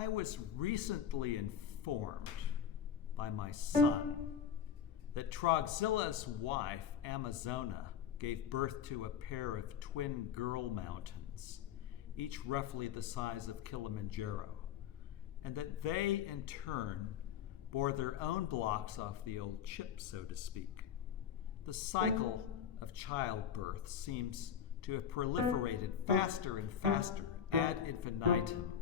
I was recently informed by my son that Trogzilla's wife, Amazona, gave birth to a pair of twin girl mountains, each roughly the size of Kilimanjaro, and that they, in turn, bore their own blocks off the old chip, so to speak. The cycle of childbirth seems to have proliferated faster and faster ad infinitum.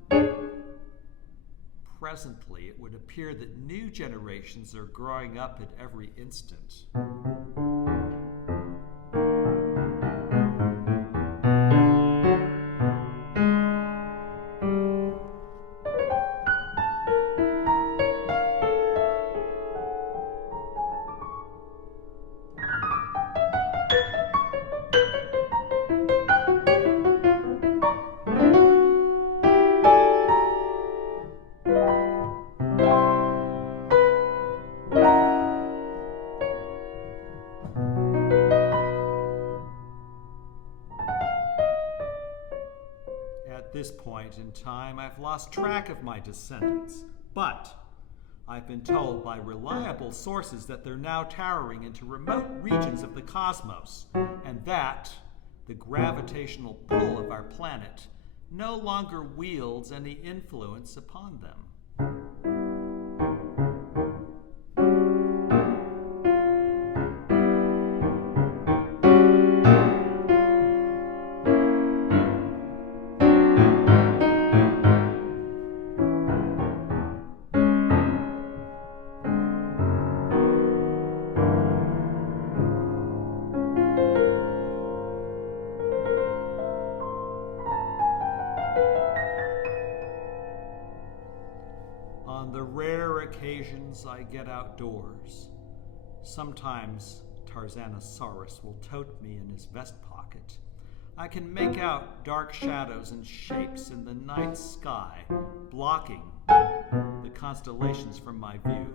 Presently, it would appear that new generations are growing up at every instant. At this point in time, I've lost track of my descendants, but I've been told by reliable sources that they're now towering into remote regions of the cosmos, and that the gravitational pull of our planet no longer wields any influence upon them. On the rare occasions I get outdoors, sometimes Tarzanosaurus will tote me in his vest pocket. I can make out dark shadows and shapes in the night sky, blocking the constellations from my view.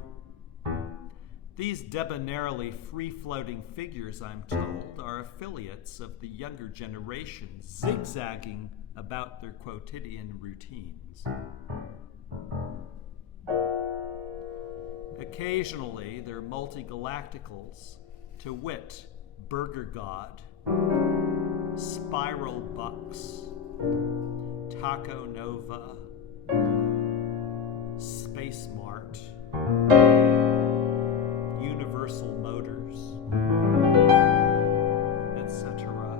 These debonairly free-floating figures, I'm told, are affiliates of the younger generation, zigzagging about their quotidian routines. Occasionally, they're multi-galacticals, to wit, Burger God, Spiral Bucks, Taco Nova, Space Mart, Universal Motors, etc.,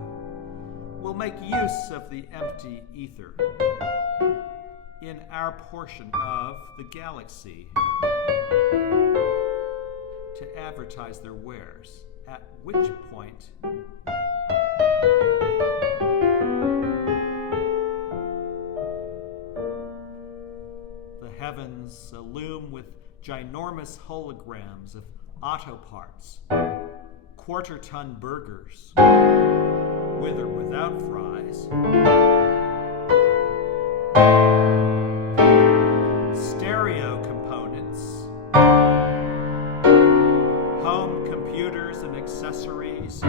will make use of the empty ether in our portion of the galaxy to advertise their wares, at which point the heavens illume with ginormous holograms of auto parts, quarter-ton burgers, with or without fries, stereo components, home computers and accessories,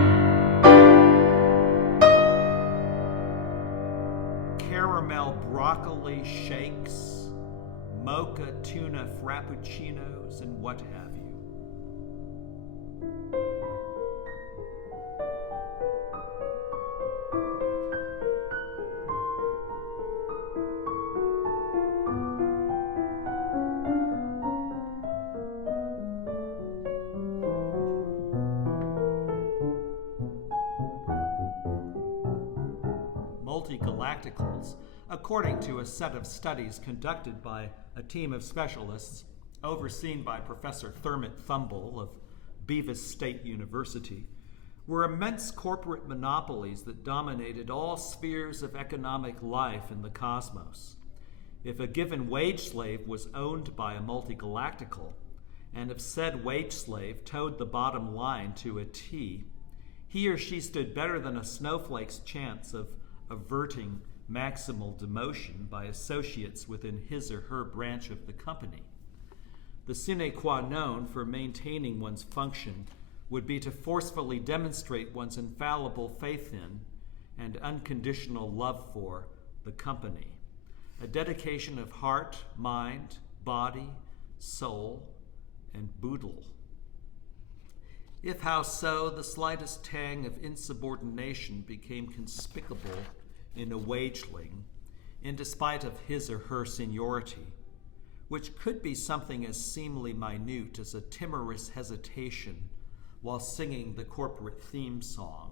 caramel broccoli shakes, mocha tuna frappuccinos, and what have you. Multi-galacticals, according to a set of studies conducted by a team of specialists overseen by Professor Thurmond Thumble of Beavis State University, were immense corporate monopolies that dominated all spheres of economic life in the cosmos. If a given wage slave was owned by a multi-galactical, and if said wage slave towed the bottom line to a T, he or she stood better than a snowflake's chance of averting maximal demotion by associates within his or her branch of the company. The sine qua non for maintaining one's function would be to forcefully demonstrate one's infallible faith in and unconditional love for the company. a dedication of heart, mind, body, soul, and boodle. If howso the slightest tang of insubordination became conspicable in a wageling, in despite of his or her seniority, which could be something as seemly minute as a timorous hesitation while singing the corporate theme song.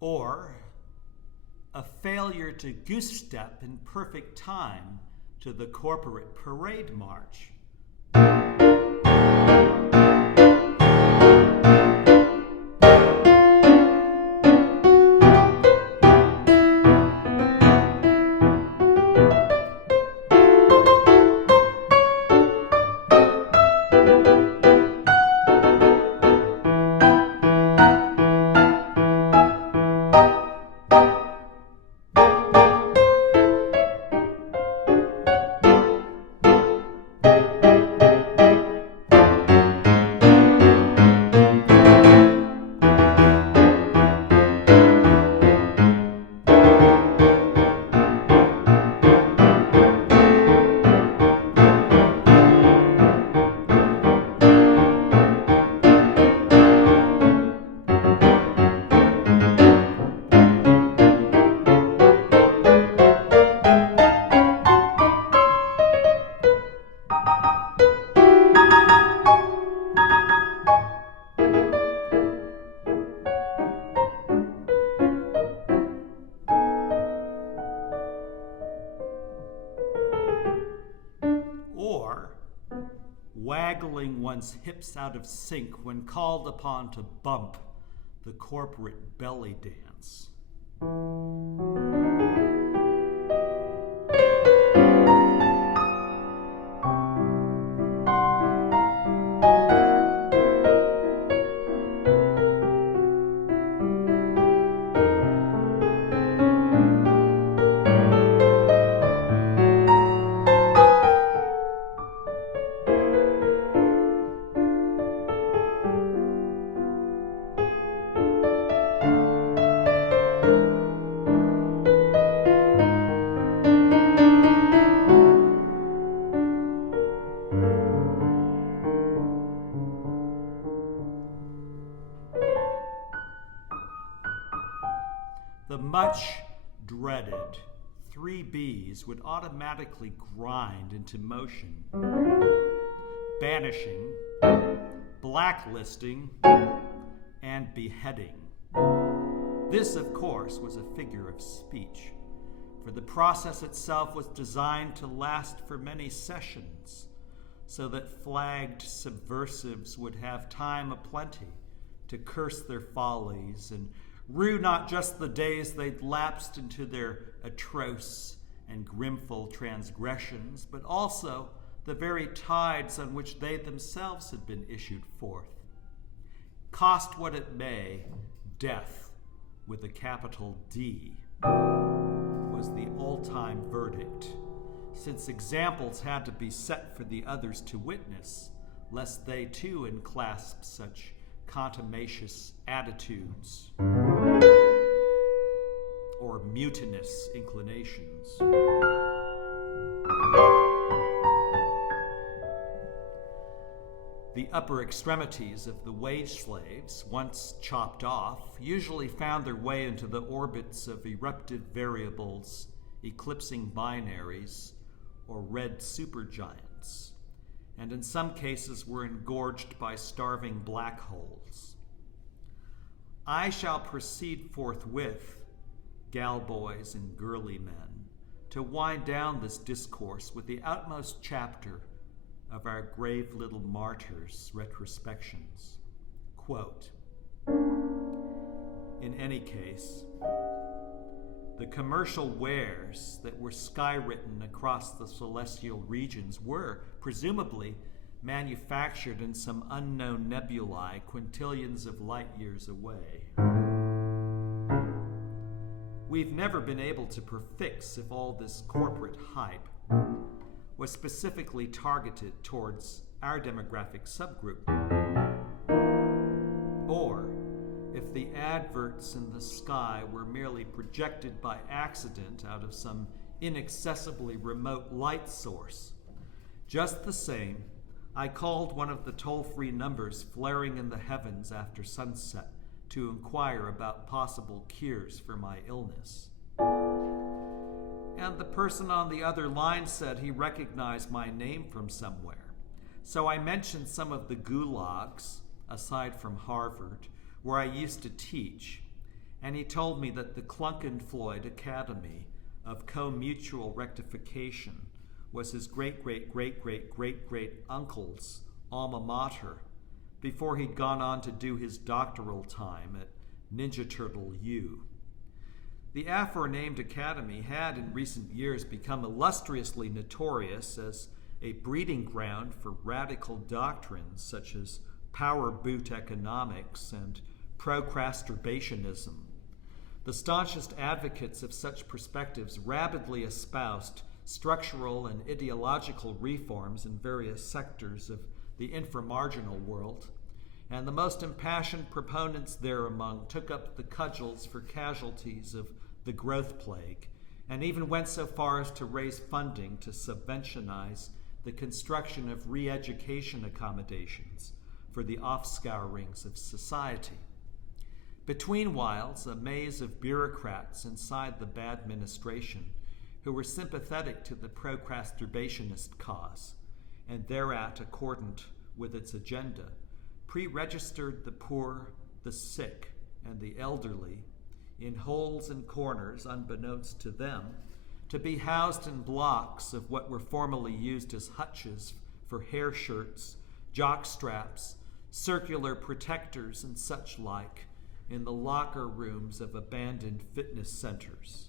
Or a failure to goose-step in perfect time to the corporate parade march. Waggling one's hips out of sync when called upon to bump the corporate belly dance. The much dreaded 3 B's would automatically grind into motion: banishing, blacklisting, and beheading. This, of course, was a figure of speech, for the process itself was designed to last for many sessions, so that flagged subversives would have time aplenty to curse their follies and rue not just the days they'd lapsed into their atroce and grimful transgressions, but also the very tides on which they themselves had been issued forth. Cost what it may, death, with a capital D, was the all-time verdict, since examples had to be set for the others to witness, lest they too enclasp such contumacious attitudes or mutinous inclinations. The upper extremities of the wage slaves, once chopped off, usually found their way into the orbits of eruptive variables, eclipsing binaries, or red supergiants, and in some cases were engorged by starving black holes. I shall proceed forthwith gal boys and girly men, to wind down this discourse with the outmost chapter of our grave little martyrs' retrospections. Quote, in any case, the commercial wares that were skywritten across the celestial regions were, presumably, manufactured in some unknown nebulae quintillions of light years away. We've never been able to prefix if all this corporate hype was specifically targeted towards our demographic subgroup, or if the adverts in the sky were merely projected by accident out of some inaccessibly remote light source. Just the same, I called one of the toll-free numbers flaring in the heavens after sunset to inquire about possible cures for my illness. And the person on the other line said he recognized my name from somewhere. So I mentioned some of the gulags, aside from Harvard, where I used to teach, and he told me that the Clunkenfloyd Academy of Co-Mutual Rectification was his great-great-great-great-great-great-uncle's alma mater before he'd gone on to do his doctoral time at Ninja Turtle U. The aforenamed academy had in recent years become illustriously notorious as a breeding ground for radical doctrines such as power boot economics and procrastinationism. The staunchest advocates of such perspectives rapidly espoused structural and ideological reforms in various sectors of the inframarginal world, and the most impassioned proponents thereamong took up the cudgels for casualties of the growth plague, and even went so far as to raise funding to subventionize the construction of re-education accommodations for the offscourings of society. Between whiles, a maze of bureaucrats inside the bad administration who were sympathetic to the procrastinationist cause, and thereat accordant with its agenda, pre-registered the poor, the sick, and the elderly in holes and corners unbeknownst to them, to be housed in blocks of what were formerly used as hutches for hair shirts, jock straps, circular protectors, and such like in the locker rooms of abandoned fitness centers.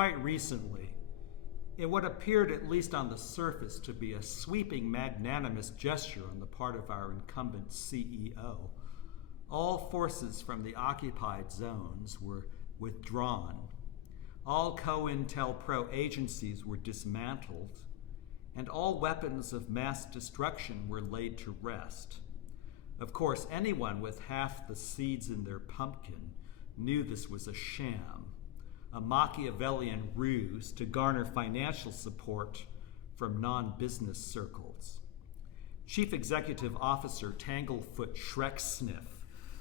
quite recently, in what appeared, at least on the surface, to be a sweeping, magnanimous gesture on the part of our incumbent CEO, all forces from the occupied zones were withdrawn. All COINTELPRO agencies were dismantled, and all weapons of mass destruction were laid to rest. Of course, anyone with half the seeds in their pumpkin knew this was a sham, a Machiavellian ruse to garner financial support from non-business circles. Chief Executive Officer Tanglefoot Shreksniff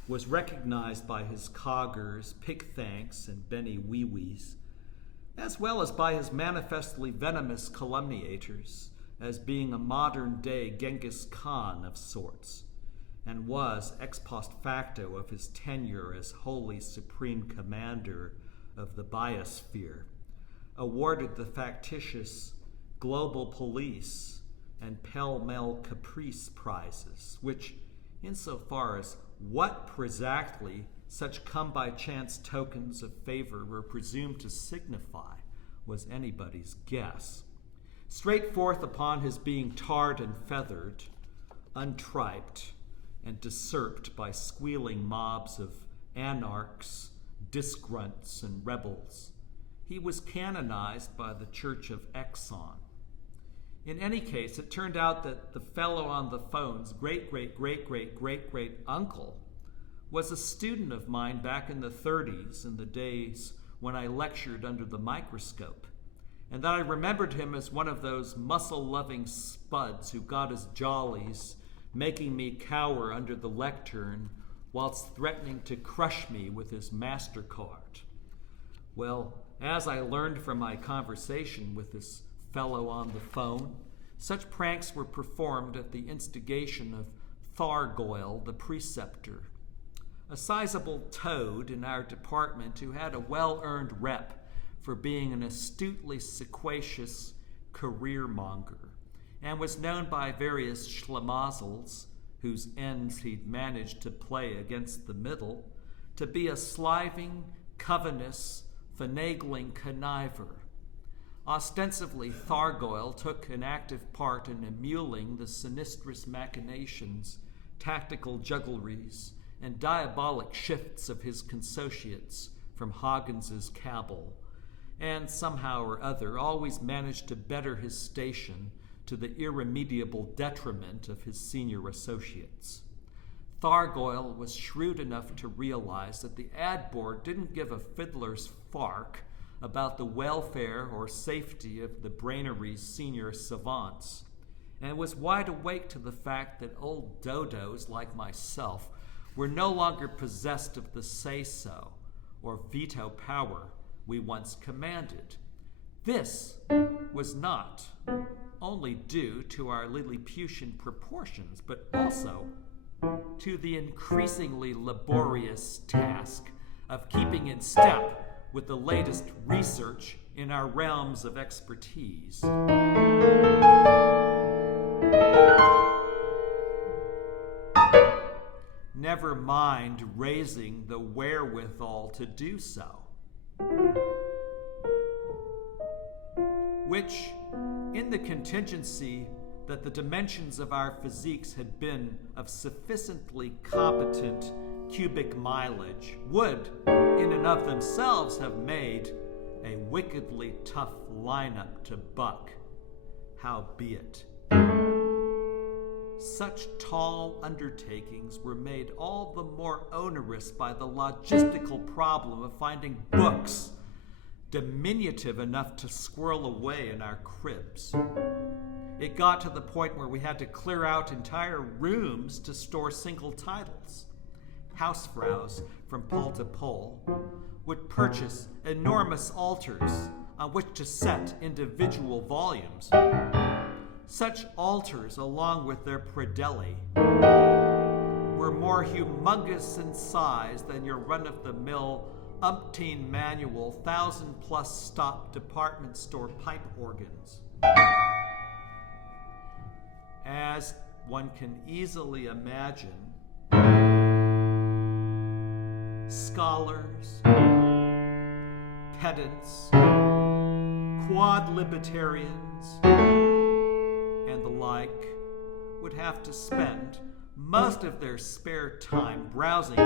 was recognized by his coggers, Pickthanks, and Benny Wee-Wees, as well as by his manifestly venomous calumniators, as being a modern-day Genghis Khan of sorts, and was, ex post facto of his tenure as Holy Supreme Commander of the Biosphere, awarded the factitious Global Police and Pell-Mell Caprice prizes, which, insofar as what exactly such come-by-chance tokens of favor were presumed to signify, was anybody's guess. Straight forth upon his being tarred and feathered, untriped, and deserped by squealing mobs of anarchs, disgrunts, and rebels, he was canonized by the Church of Exxon. In any case, it turned out that the fellow on the phone's great-great-great-great-great-great-uncle was a student of mine back in the 30s, in the days when I lectured under the microscope, and that I remembered him as one of those muscle-loving spuds who got his jollies, making me cower under the lectern whilst threatening to crush me with his MasterCard. Well, as I learned from my conversation with this fellow on the phone, such pranks were performed at the instigation of Thargoyle, the preceptor, a sizable toad in our department who had a well-earned rep for being an astutely sequacious career-monger, and was known by various schlemazzles, whose ends he'd managed to play against the middle, to be a sliving, covetous, finagling conniver. Ostensibly, Thargoyle took an active part in emuling the sinistrous machinations, tactical juggleries, and diabolic shifts of his consociates from Hoggins's cabal, and somehow or other always managed to better his station to the irremediable detriment of his senior associates. Thargoyle was shrewd enough to realize that the ad board didn't give a fiddler's fark about the welfare or safety of the Brainery's senior savants, and was wide awake to the fact that old dodos like myself were no longer possessed of the say-so or veto power we once commanded. This was not only due to our Lilliputian proportions, but also to the increasingly laborious task of keeping in step with the latest research in our realms of expertise. Never mind raising the wherewithal to do so, which, in the contingency that the dimensions of our physiques had been of sufficiently competent cubic mileage, would, in and of themselves, have made a wickedly tough lineup to buck. Howbeit, such tall undertakings were made all the more onerous by the logistical problem of finding books diminutive enough to squirrel away in our cribs. It got to the point where we had to clear out entire rooms to store single titles. Housefrows from pole to pole would purchase enormous altars on which to set individual volumes. Such altars, along with their predella, were more humongous in size than your run-of-the-mill umpteen manual 1,000-plus stop department store pipe organs. As one can easily imagine, scholars, pedants, quad-libertarians, and the like would have to spend most of their spare time browsing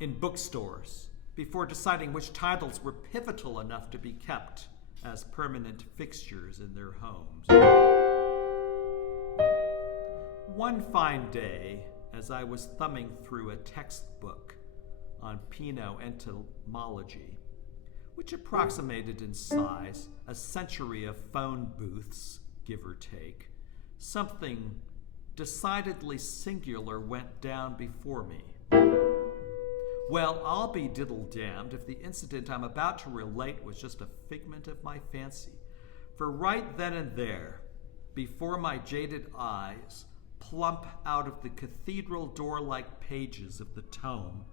in bookstores before deciding which titles were pivotal enough to be kept as permanent fixtures in their homes. One fine day, as I was thumbing through a textbook on Pinot entomology, which approximated in size a century of phone booths, give or take, something decidedly singular went down before me. Well, I'll be diddle-damned if the incident I'm about to relate was just a figment of my fancy, for right then and there, before my jaded eyes, plump out of the cathedral door-like pages of the tome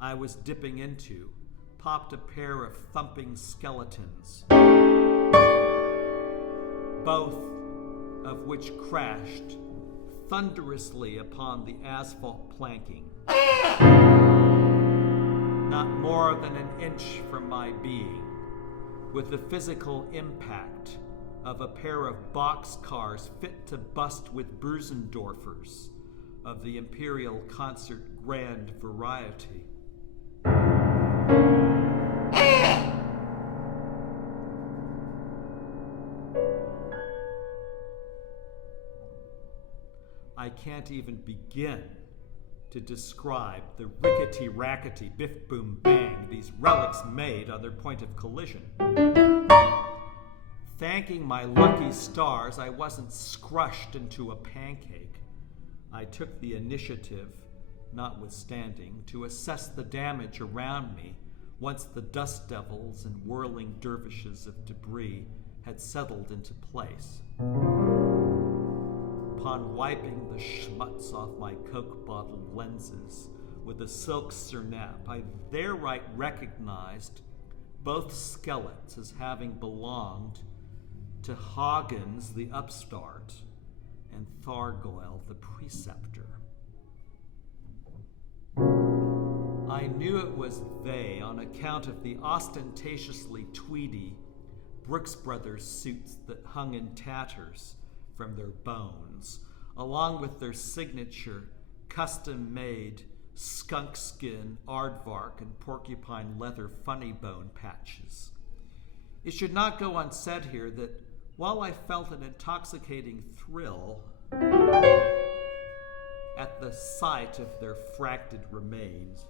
I was dipping into, popped a pair of thumping skeletons, both of which crashed thunderously upon the asphalt planking, not more than an inch from my being, with the physical impact of a pair of boxcars fit to bust with Bösendorfers of the Imperial Concert Grand variety. I can't even begin to describe the rickety-rackety biff-boom-bang these relics made on their point of collision. Thanking my lucky stars I wasn't scrushed into a pancake, I took the initiative, notwithstanding, to assess the damage around me once the dust devils and whirling dervishes of debris had settled into place. Upon wiping the schmutz off my Coke bottle lenses with a silk sernap, I thereright recognized both skeletons as having belonged to Hoggins the upstart and Thargoyle the preceptor. I knew it was they on account of the ostentatiously tweedy Brooks Brothers suits that hung in tatters from their bones, along with their signature custom-made skunk skin, aardvark, and porcupine leather funny bone patches. It should not go unsaid here that while I felt an intoxicating thrill at the sight of their fractured remains,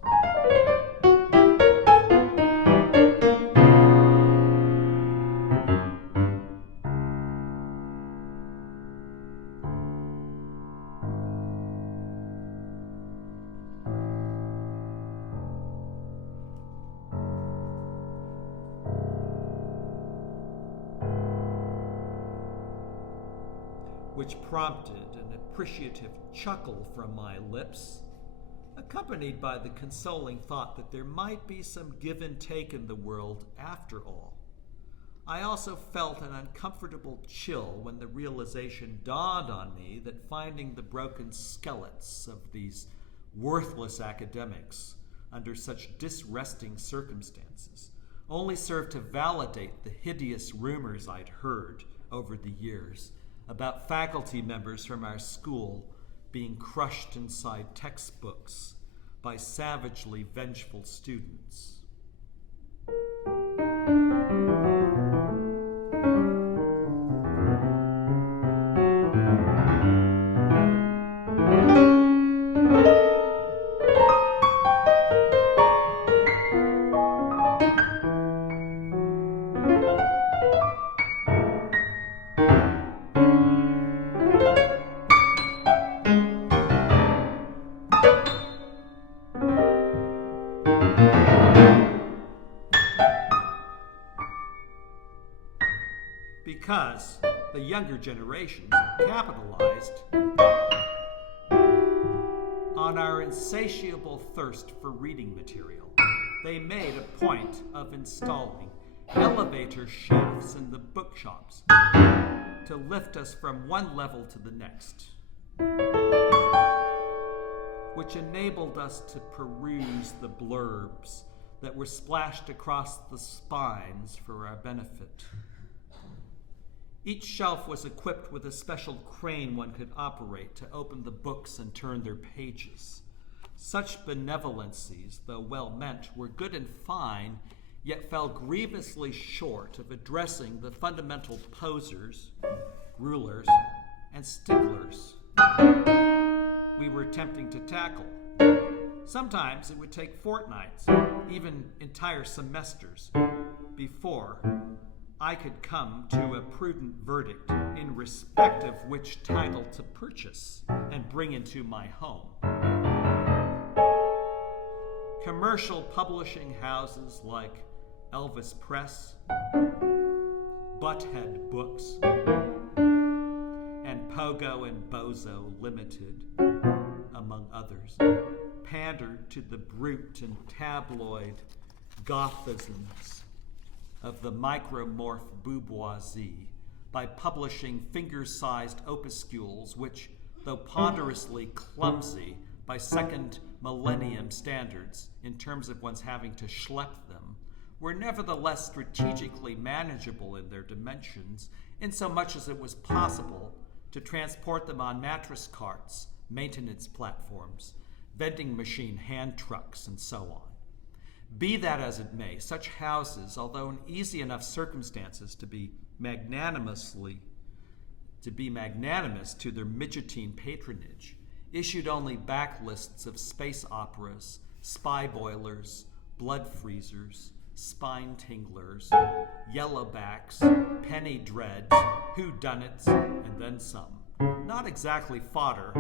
which prompted an appreciative chuckle from my lips, accompanied by the consoling thought that there might be some give and take in the world after all. I also felt an uncomfortable chill when the realization dawned on me that finding the broken skeletons of these worthless academics under such disresting circumstances only served to validate the hideous rumors I'd heard over the years about faculty members from our school being crushed inside textbooks by savagely vengeful students. Because the younger generations capitalized on our insatiable thirst for reading material. They made a point of installing elevator shafts in the bookshops to lift us from one level to the next, which enabled us to peruse the blurbs that were splashed across the spines for our benefit. Each shelf was equipped with a special crane one could operate to open the books and turn their pages. Such benevolencies, though well-meant, were good and fine, yet fell grievously short of addressing the fundamental posers, rulers, and sticklers we were attempting to tackle. Sometimes it would take fortnights, even entire semesters, before I could come to a prudent verdict in respect of which title to purchase and bring into my home. Commercial publishing houses like Elvis Press, Butthead Books, and Pogo and Bozo Limited, among others, pandered to the brute and tabloid gothisms of the micromorph bourgeoisie by publishing finger-sized opuscules which, though ponderously clumsy by second millennium standards in terms of one's having to schlep them, were nevertheless strategically manageable in their dimensions, insomuch as it was possible to transport them on mattress carts, maintenance platforms, vending machine hand trucks, and so on. Be that as it may, such houses, although in easy enough circumstances to be magnanimous to their midgetine patronage, issued only backlists of space operas, spy boilers, blood freezers, spine tinglers, yellowbacks, penny dreads, whodunits, and then some. Not exactly fodder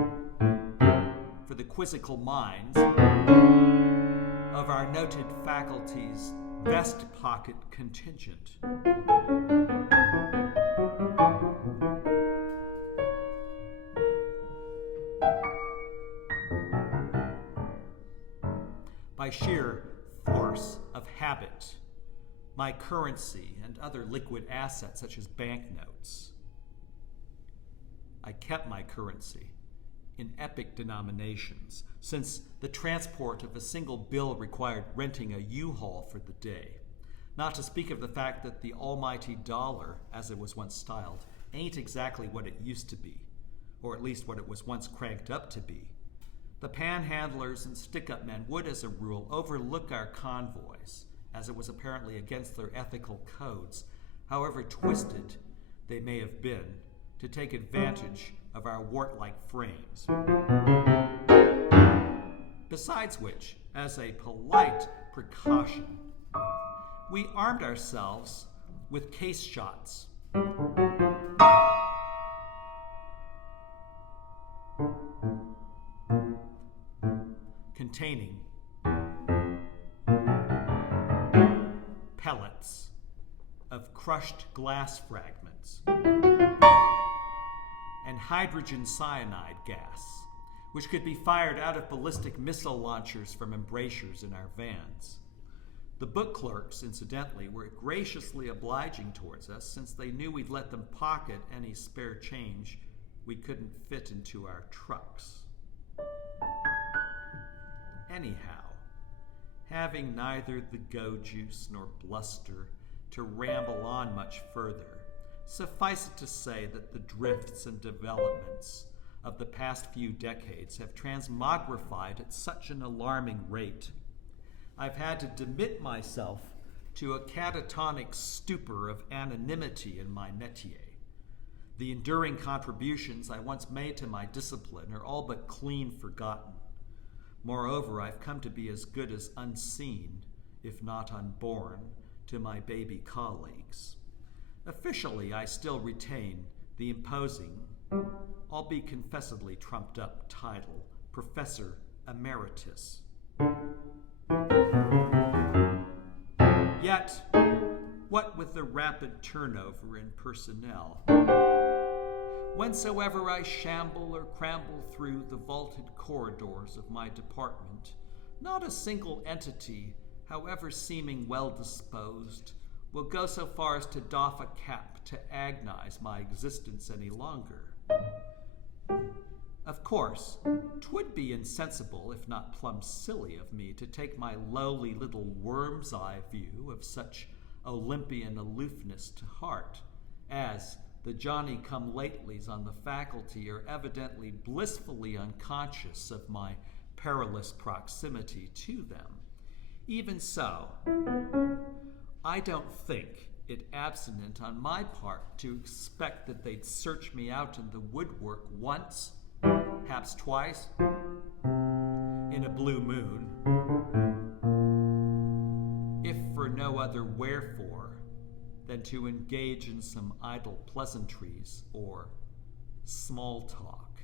for the quizzical minds of our noted faculty's vest pocket contingent. By sheer force of habit, my currency and other liquid assets such as banknotes. I kept my currency in epic denominations, since the transport of a single bill required renting a U-Haul for the day. Not to speak of the fact that the almighty dollar, as it was once styled, ain't exactly what it used to be, or at least what it was once cranked up to be. The panhandlers and stick-up men would, as a rule, overlook our convoys, as it was apparently against their ethical codes, however twisted they may have been, to take advantage of our wart-like frames. Besides which, as a polite precaution, we armed ourselves with case shots. Containing pellets of crushed glass fragments and hydrogen cyanide gas, which could be fired out of ballistic missile launchers from embrasures in our vans. The book clerks, incidentally, were graciously obliging towards us, since they knew we'd let them pocket any spare change we couldn't fit into our trucks. Anyhow, having neither the go-juice nor bluster to ramble on much further, suffice it to say that the drifts and developments of the past few decades have transmogrified at such an alarming rate, I've had to demit myself to a catatonic stupor of anonymity in my métier. The enduring contributions I once made to my discipline are all but clean forgotten. Moreover, I've come to be as good as unseen, if not unborn, to my baby colleagues. Officially, I still retain the imposing, albeit confessedly trumped-up title, Professor Emeritus. Yet, what with the rapid turnover in personnel, whensoever I shamble or cramble through the vaulted corridors of my department, not a single entity, however seeming well-disposed, will go so far as to doff a cap to agonize my existence any longer. Of course, 'twould be insensible, if not plumb silly of me, to take my lowly little worm's eye view of such Olympian aloofness to heart, as the Johnny-come-latelys on the faculty are evidently blissfully unconscious of my perilous proximity to them. Even so, I don't think it abstinent on my part to expect that they'd search me out in the woodwork once, perhaps twice, in a blue moon, if for no other wherefore than to engage in some idle pleasantries or small talk.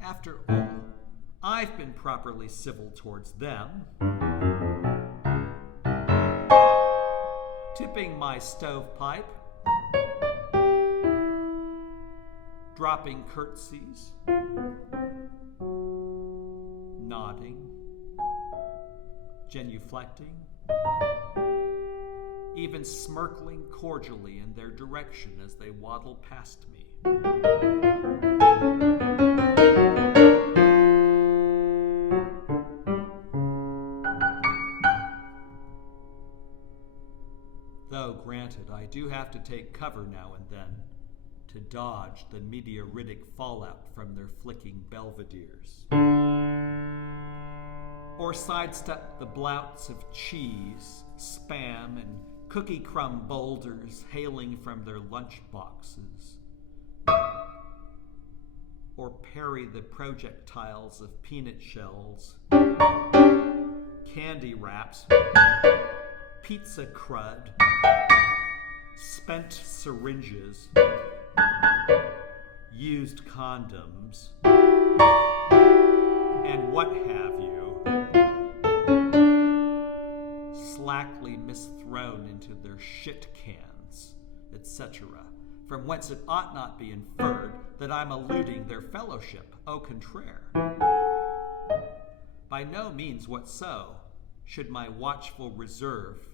After all, I've been properly civil towards them, tipping my stovepipe, dropping curtsies, nodding, genuflecting, even smirkling cordially in their direction as they waddle past me. Though, granted, I do have to take cover now and then to dodge the meteoritic fallout from their flicking belvederes, or sidestep the blouts of cheese, spam, and cookie crumb boulders hailing from their lunch boxes, or parry the projectiles of peanut shells, candy wraps, pizza crud, spent syringes, used condoms, and what have you, slackly misthrown into their shit cans, etc., from whence it ought not be inferred that I'm eluding their fellowship, au contraire. By no means whatso should my watchful reserve,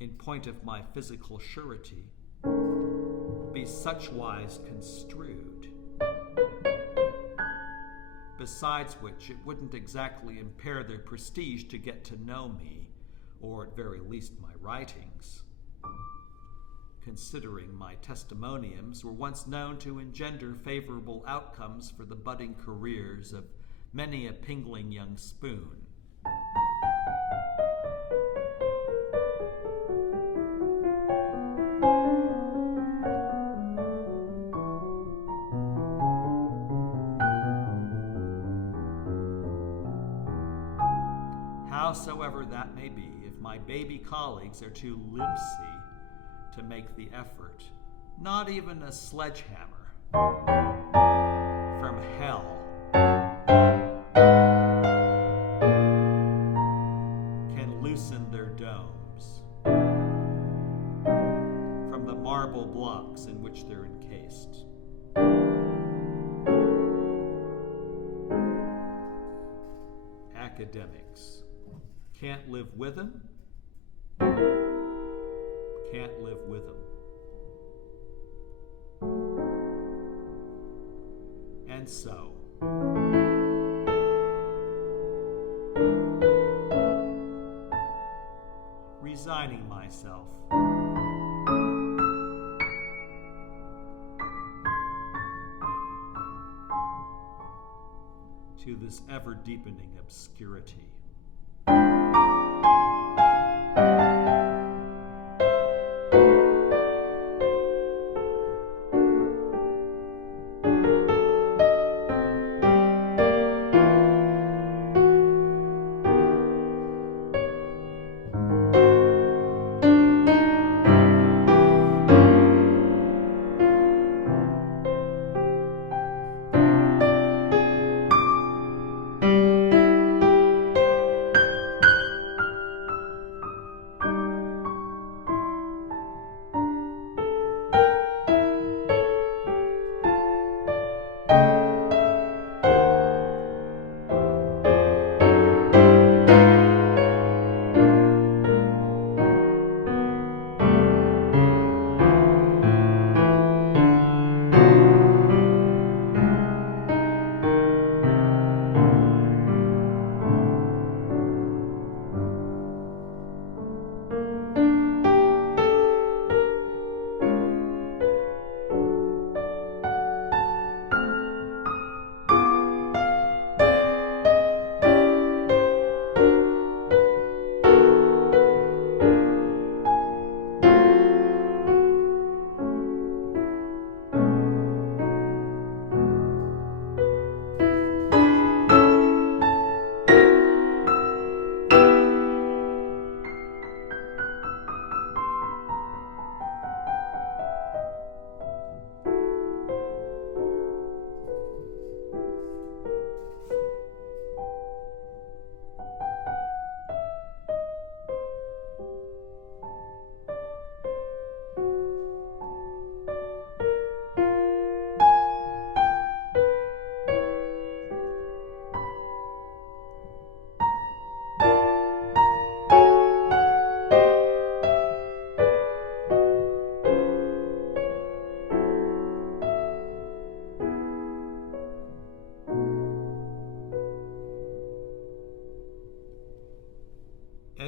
in point of my physical surety, be suchwise construed. Besides which, it wouldn't exactly impair their prestige to get to know me, or at very least my writings, considering my testimoniums were once known to engender favorable outcomes for the budding careers of many a pingling young spoon. Howsoever that may be, if my baby colleagues are too limpsy to make the effort, not even a sledgehammer from hell can loosen their domes from the marble blocks in which they're encased. Academics. Can't live with them? Can't live with them. And so, resigning myself to this ever-deepening obscurity,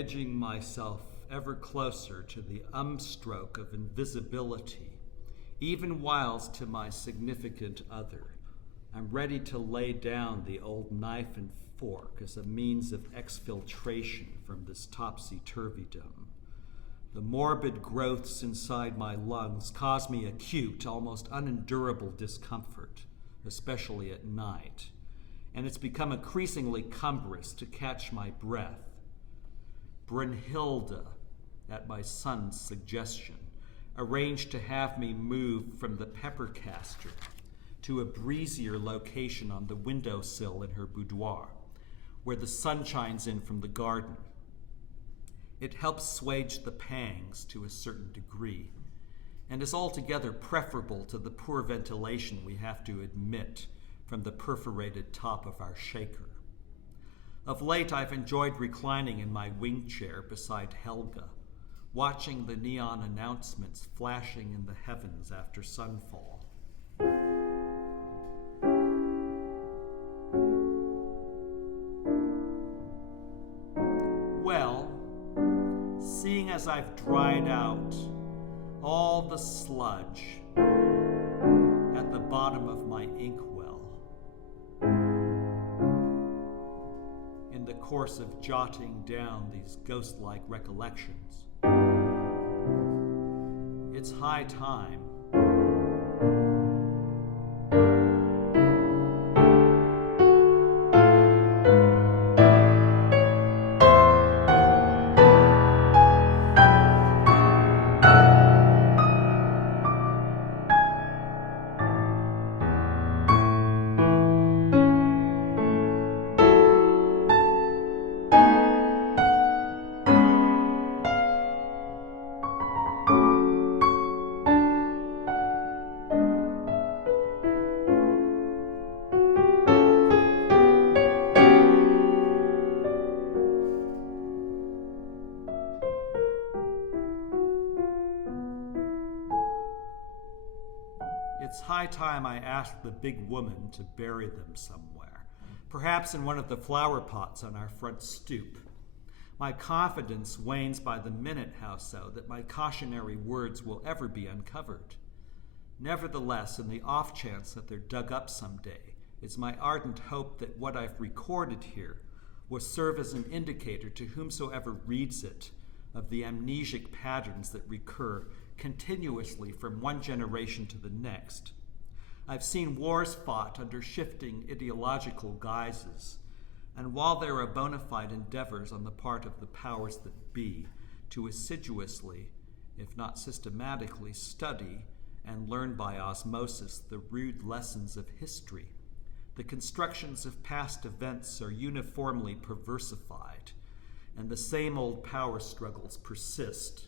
edging myself ever closer to the stroke of invisibility, even whilst to my significant other, I'm ready to lay down the old knife and fork as a means of exfiltration from this topsy-turvydom. The morbid growths inside my lungs cause me acute, almost unendurable discomfort, especially at night, and it's become increasingly cumbrous to catch my breath. Brunhilde, at my son's suggestion, arranged to have me move from the pepper caster to a breezier location on the windowsill in her boudoir, where the sun shines in from the garden. It helps assuage the pangs to a certain degree, and is altogether preferable to the poor ventilation we have to admit from the perforated top of our shaker. Of late, I've enjoyed reclining in my wing chair beside Helga, watching the neon announcements flashing in the heavens after sunfall. Well, seeing as I've dried out all the sludge at the bottom of my inkwell in the course of jotting down these ghost-like recollections, it's high time It's high time I asked the big woman to bury them somewhere, perhaps in one of the flower pots on our front stoop. My confidence wanes by the minute, howso, that my cautionary words will ever be uncovered. Nevertheless, in the off chance that they're dug up someday, it's my ardent hope that what I've recorded here will serve as an indicator to whomsoever reads it of the amnesic patterns that recur continuously from one generation to the next. I've seen wars fought under shifting ideological guises, and while there are bona fide endeavors on the part of the powers that be to assiduously, if not systematically, study and learn by osmosis the rude lessons of history, the constructions of past events are uniformly perversified, and the same old power struggles persist.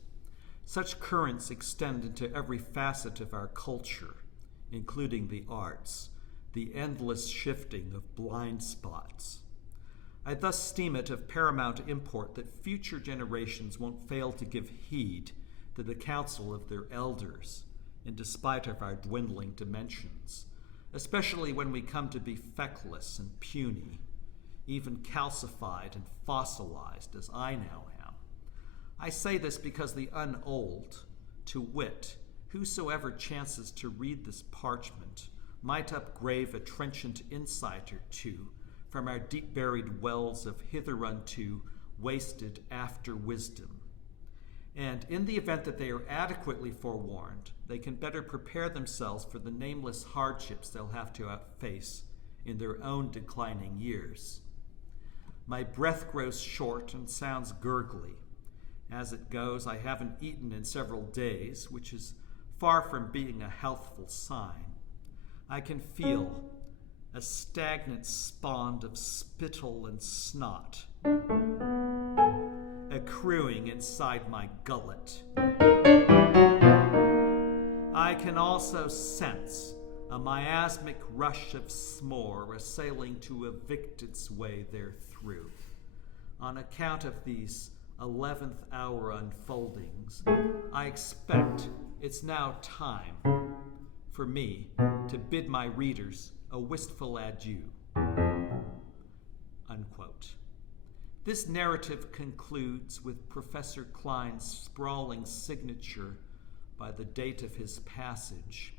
Such currents extend into every facet of our culture, including the arts, the endless shifting of blind spots. I thus deem it of paramount import that future generations won't fail to give heed to the counsel of their elders, in despite of our dwindling dimensions, especially when we come to be feckless and puny, even calcified and fossilized as I now am. I say this because the unold, to wit, whosoever chances to read this parchment, might upgrave a trenchant insight or two from our deep-buried wells of hitherunto wasted after-wisdom. And in the event that they are adequately forewarned, they can better prepare themselves for the nameless hardships they'll have to face in their own declining years. My breath grows short and sounds gurgly. As it goes, I haven't eaten in several days, which is far from being a healthful sign. I can feel a stagnant spawn of spittle and snot accruing inside my gullet. I can also sense a miasmic rush of s'more assailing to evict its way therethrough. On account of these 11th hour unfoldings, I expect it's now time for me to bid my readers a wistful adieu. Unquote. This narrative concludes with Professor Klein's sprawling signature by the date of his passage,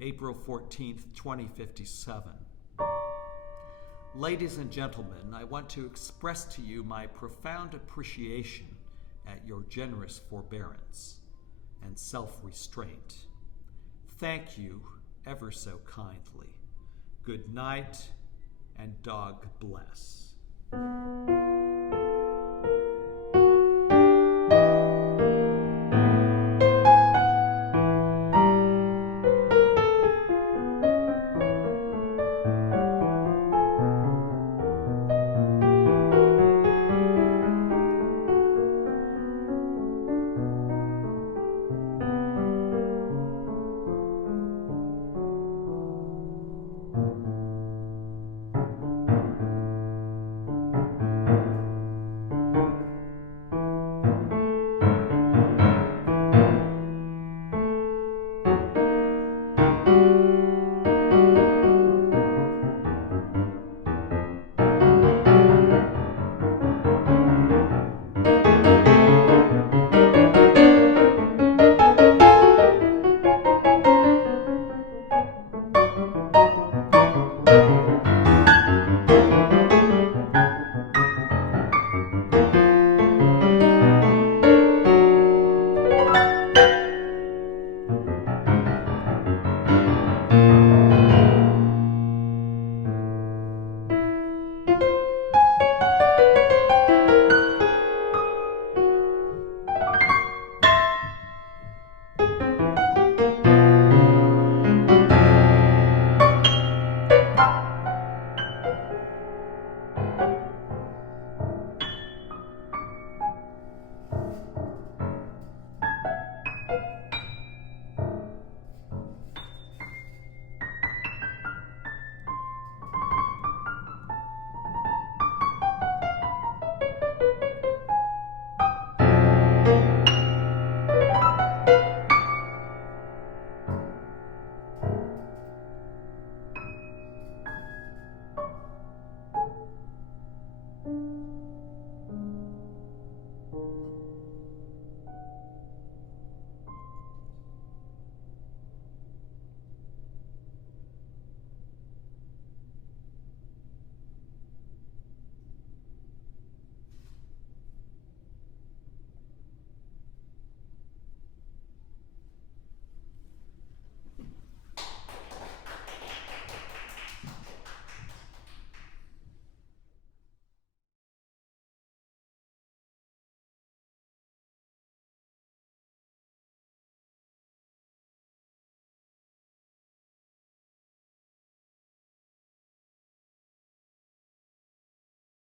April 14th, 2057. Ladies and gentlemen, I want to express to you my profound appreciation at your generous forbearance and self-restraint. Thank you ever so kindly. Good night, and dog bless.